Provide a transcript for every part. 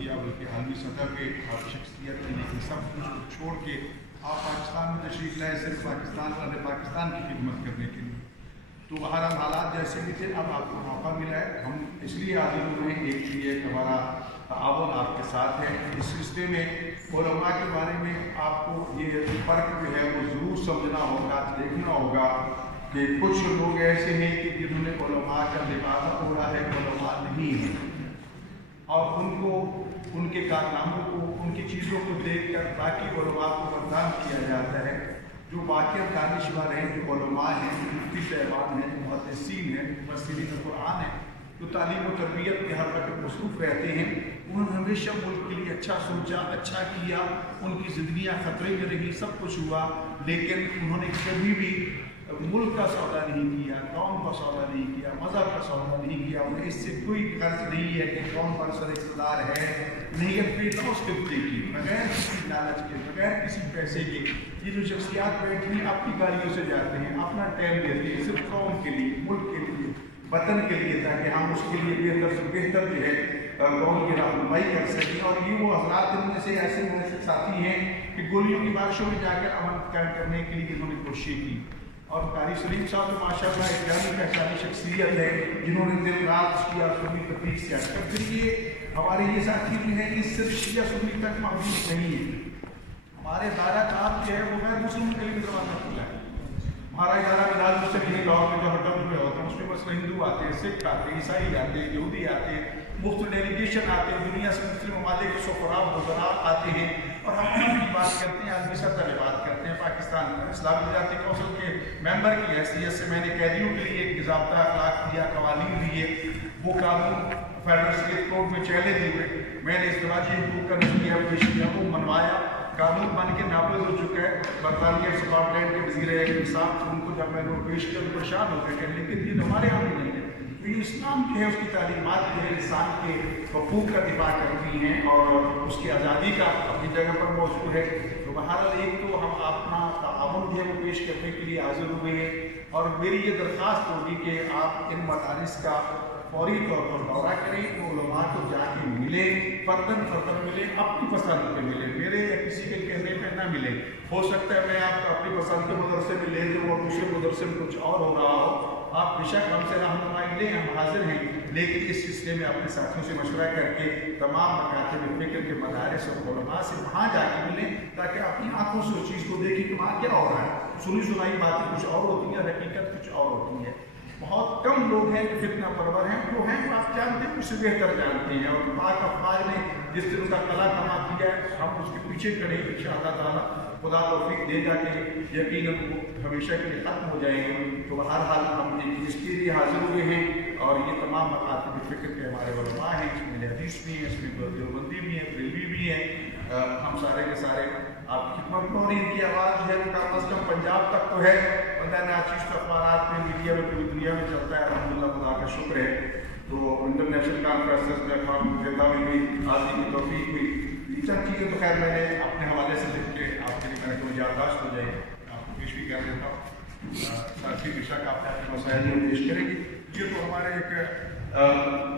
یا بلکہ عالمی سطح پہ آپ شخصیت کی لیکن سب کچھ کو چھوڑ کے آپ پاکستان میں تشریف لائے صرف پاکستان کی خدمت کرنے کے لیے. تو بہرحال حالات جیسے بھی تھے اب آپ کو موقع ملا ہے. ہم اس لیے حاضر ہوئے ہیں ایک لیے کہ ہمارا تعاون آپ کے ساتھ ہے. اس سلسلے میں علماء کے بارے میں آپ کو یہ فرق جو ہے وہ ضرور سمجھنا ہوگا, دیکھنا ہوگا کہ کچھ لوگ ایسے ہیں کہ جنہوں نے علماء کا لبادہ اوڑھا ہے, علماء نہیں ہیں, اور ان کے کارناموں کو, ان کی چیزوں کو دیکھ کر باقی علماء کو بدنام کیا جاتا ہے. جو واقعہ دانشور ہیں, جو علماء ہیں, جو مفتی صاحبان ہیں, محدثین ہیں, مفسرین قرآن ہیں, جو تعلیم و تربیت میں ہر وقت مصروف رہتے ہیں, انہوں نے ہمیشہ ملک کے لیے اچھا سوچا, اچھا کیا. ان کی زندگیاں خطرے میں رہی, سب کچھ ہوا, لیکن انہوں نے کبھی بھی ملک کا سودا نہیں کیا, قوم کا سودا نہیں کیا, مذہب کا سودا نہیں کیا. انہیں اس سے کوئی غرض نہیں ہے کہ کون پر سر اقتدار ہے, نہیں اپنے لوس خطے کی, بغیر کسی لالچ کے, بغیر کسی پیسے کے. یہ جو شخصیات بیٹھی ہیں اپنی گاڑیوں سے جاتے ہیں, اپنا ٹائم دیتے ہیں صرف قوم کے لیے, ملک کے لیے, وطن کے لیے, تاکہ ہم اس کے لیے بہتر سے بہتر جو ہے قوم کی رہنمائی کر سکیں. اور یہ وہ حضرات ان میں سے ایسے ساتھی ہیں کہ گولیوں کی بارشوں میں جا کر امن قائم کرنے کے لیے انہوں نے کوشش کی. اور قاری سلیم صاحب ماشاءاللہ ایک جانی پہچانی شخصیت ہے, جنہوں نے دن رات کیا سنی تفریق سے ہٹ کر. پھر یہ ہمارے یہ ساتھی بھی ہیں کہ صرف شیعہ سنی تک محدود نہیں ہے. ہمارے دائرہ کام جو ہے وہ غیر مسلم کے لیے بھی دروازہ کھلا ہے. ہمارا ادارہ مدار مستقبل لاہور میں جو ہٹم ہوئے ہوتے ہیں اس میں بس ہندو آتے ہیں, سکھ آتے ہیں, عیسائی آتے ہیں, یہودی آتے ہیں, مختلف ڈیلیگیشن آتے ہیں, دنیا سے مختلف ممالک کے سفراء وزراء آتے ہیں, اور ہم ان کی بات کرتے ہیں, عالمی سطح پہ بات کرتے ہیں. پاکستان میں اسلامی نجاتی کونسل کے ممبر کی حیثیت سے میں نے قیدیوں کے لیے ایک ضابطہ اخلاق دیا, قوانین دیے, وہ قانون فیڈرل اسٹیٹ کورٹ میں چہلے دیے. میں نے ازدواجی حقوق کا نظریہ پیش کیا, وہ منوایا, قانون بن کے نافذ ہو چکا ہے. برطانیہ اسکاٹ لینڈ کے وزیر انصاف ان کو جب میں نے پیش کیا تو پریشان ہو گئے, لیکن یہ ہمارے یہاں بھی نہیں ہے. یہ اسلام جو ہے اس کی تعلیمات جو ہے انسان کے حقوق کا دفاع کرتی ہیں اور اس کی آزادی کا اپنی جگہ پر موجود ہے. تو بہرحال ایک تو ہم اپنا تعاون جو ہے وہ پیش کرنے کے لیے حاضر ہوئے ہیں, اور میری یہ درخواست ہوگی کہ آپ ان مدارس کا فوری طور پر دورہ کریں, علماء کو جا کے ملیں, فردن ملیں, اپنی پسند پہ ملیں, میرے یا کسی کے کہنے پہ نہ ملیں. ہو سکتا ہے میں آپ کو اپنی پسند کے مدرسے میں لے دوں اور دوسرے مدرسے میں کچھ اور ہو رہا ہو. آپ بے شک ہم سے رہنمائی لیں, ہم حاضر ہیں, لیکن اس سلسلے میں اپنے ساتھیوں سے مشورہ کر کے تمام مکاتب فکر کے مدارس اور علماء سے وہاں جا کے ملیں, تاکہ اپنی آنکھوں سے اس چیز کو دیکھیں کہ وہاں کیا ہو رہا ہے. سنی سنائی باتیں کچھ اور ہوتی ہیں, حقیقت کچھ اور ہوتی ہے. بہت کم لوگ ہیں کہ فتنہ پرور ہیں, جو ہیں وہ آپ جانتے ہیں, اس سے بہتر جانتے ہیں. اور پاک افواج نے جس طرح کا کلا کما کیا ہے, ہم اس کے پیچھے کھڑے ہیں. انشاءاللہ تعالیٰ خدا توفیق دے جا کے یقیناً ہمیشہ کے لیے ختم ہو جائیں گے. تو ہر حال ہم اس کے لیے حاضر ہوئے ہیں, اور یہ تمام مکاتب فکر کے ہمارے علماء ہیں. اس میں حدیث بھی ہیں, اس میں دیوبندی بھی ہیں, بریلوی بھی ہیں. ہم سارے کے سارے آپ کی خدمت میں, اور ان کی آواز جو ہے وہ کم از کم پنجاب تک تو ہے. پتہ ناچیز تو اخبارات میں, میڈیا میں, پوری دنیا میں چلتا ہے. الحمدللہ خدا کا شکر ہے. تو انٹرنیشنل کانفرنسز میں اقوام متحدہ میں بھی حاضری کی توفیق ہوئی. یہ سب چیزیں تو خیر میں نے اپنے حوالے سے لکھ کے آپ کے لیے میں کوئی یادداشت ہو جائے آپ کو پیش بھی کر دیتا ہوں. ساتھی بے شک آپ اپنے مسائل پیش کریں گے. یہ تو ہمارے ایک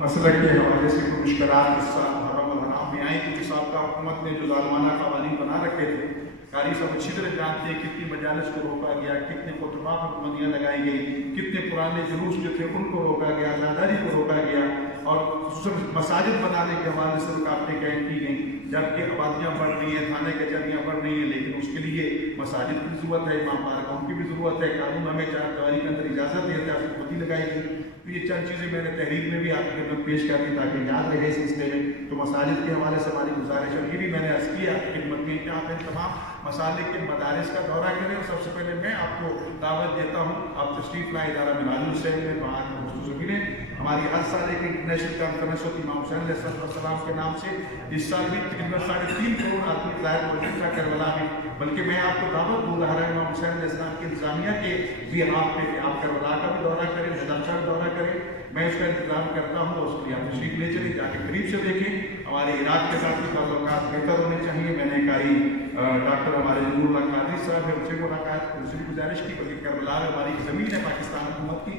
مسئلہ کے حوالے سے کوئی مشکلات اس حرام میں آئی, کیونکہ سابقہ حکومت نے جو ظالمانہ قوانین بنا رکھے تھے, قاری صاحب اچھی طرح جانتے ہیں کتنی مجالس کو روکا گیا, کتنے خطبہ حکومتیاں لگائی گئی, کتنے پرانے جلوس جو تھے ان کو روکا گیا, زاداری کو روکا گیا, اور مساجد بنانے کے حوالے سے رکاوٹیں قائم کی گئیں. جبکہ آبادیاں بڑھ رہی ہیں, تھانے کچہریاں بڑھ رہی ہیں, لیکن اس کے لیے مساجد کی ضرورت ہے, امام بارگاہوں کی بھی ضرورت ہے. قانون ہمیں چار دیواری کے اندر اجازت دیتا ہے, حکومتی لگائی گئی. تو یہ چند چیزیں میں نے تحریر میں بھی آپ کی خدمت پیش کر دی تاکہ یاد رہے اس سلسلے میں. تو مساجد کے حوالے سے ہماری گزارش ہے, یہ بھی میں نے عرض کیا آپ کی خدمت میں کہ آپ ان تمام مسالک کے مدارس کا دورہ کریں. اور سب سے پہلے میں آپ کو دعوت دیتا ہوں, آپ تشریف لائیں ادارہ منہاج الحسین میں, وہاں کے دوستوں سے ملیں. ہماری ہر سال ایک انٹرنیشنل کانفرنس ہوتی امام حسین علیہ السلام کے نام سے. اس سال بھی تقریباً 3.5 کروڑ آدمی ظاہر موجود تھا کربلا میں. بلکہ میں آپ کو دعوت دے رہا ہوں امام حسین علیہ السلام کی انتظامیہ کے بھی آپ پہ کہ آپ کربلا کا بھی دورہ کریں, میدان شاہ کا دورہ کریں. میں اس کا انتظام کرتا ہوں, اور اس کے لیے آپ تشریف لے چلیں, جا کے قریب سے دیکھیں. ہمارے عراق کے ساتھ بھی تعلقات بہتر ہونے چاہیے. میں نے قاری ڈاکٹر ہمارے نور اللہ قادری صاحب ہے, ان سے ملاقات, ان سے بھی گزارش کی, بلکہ کربلا ہماری زمین ہے پاکستان حکومت کی,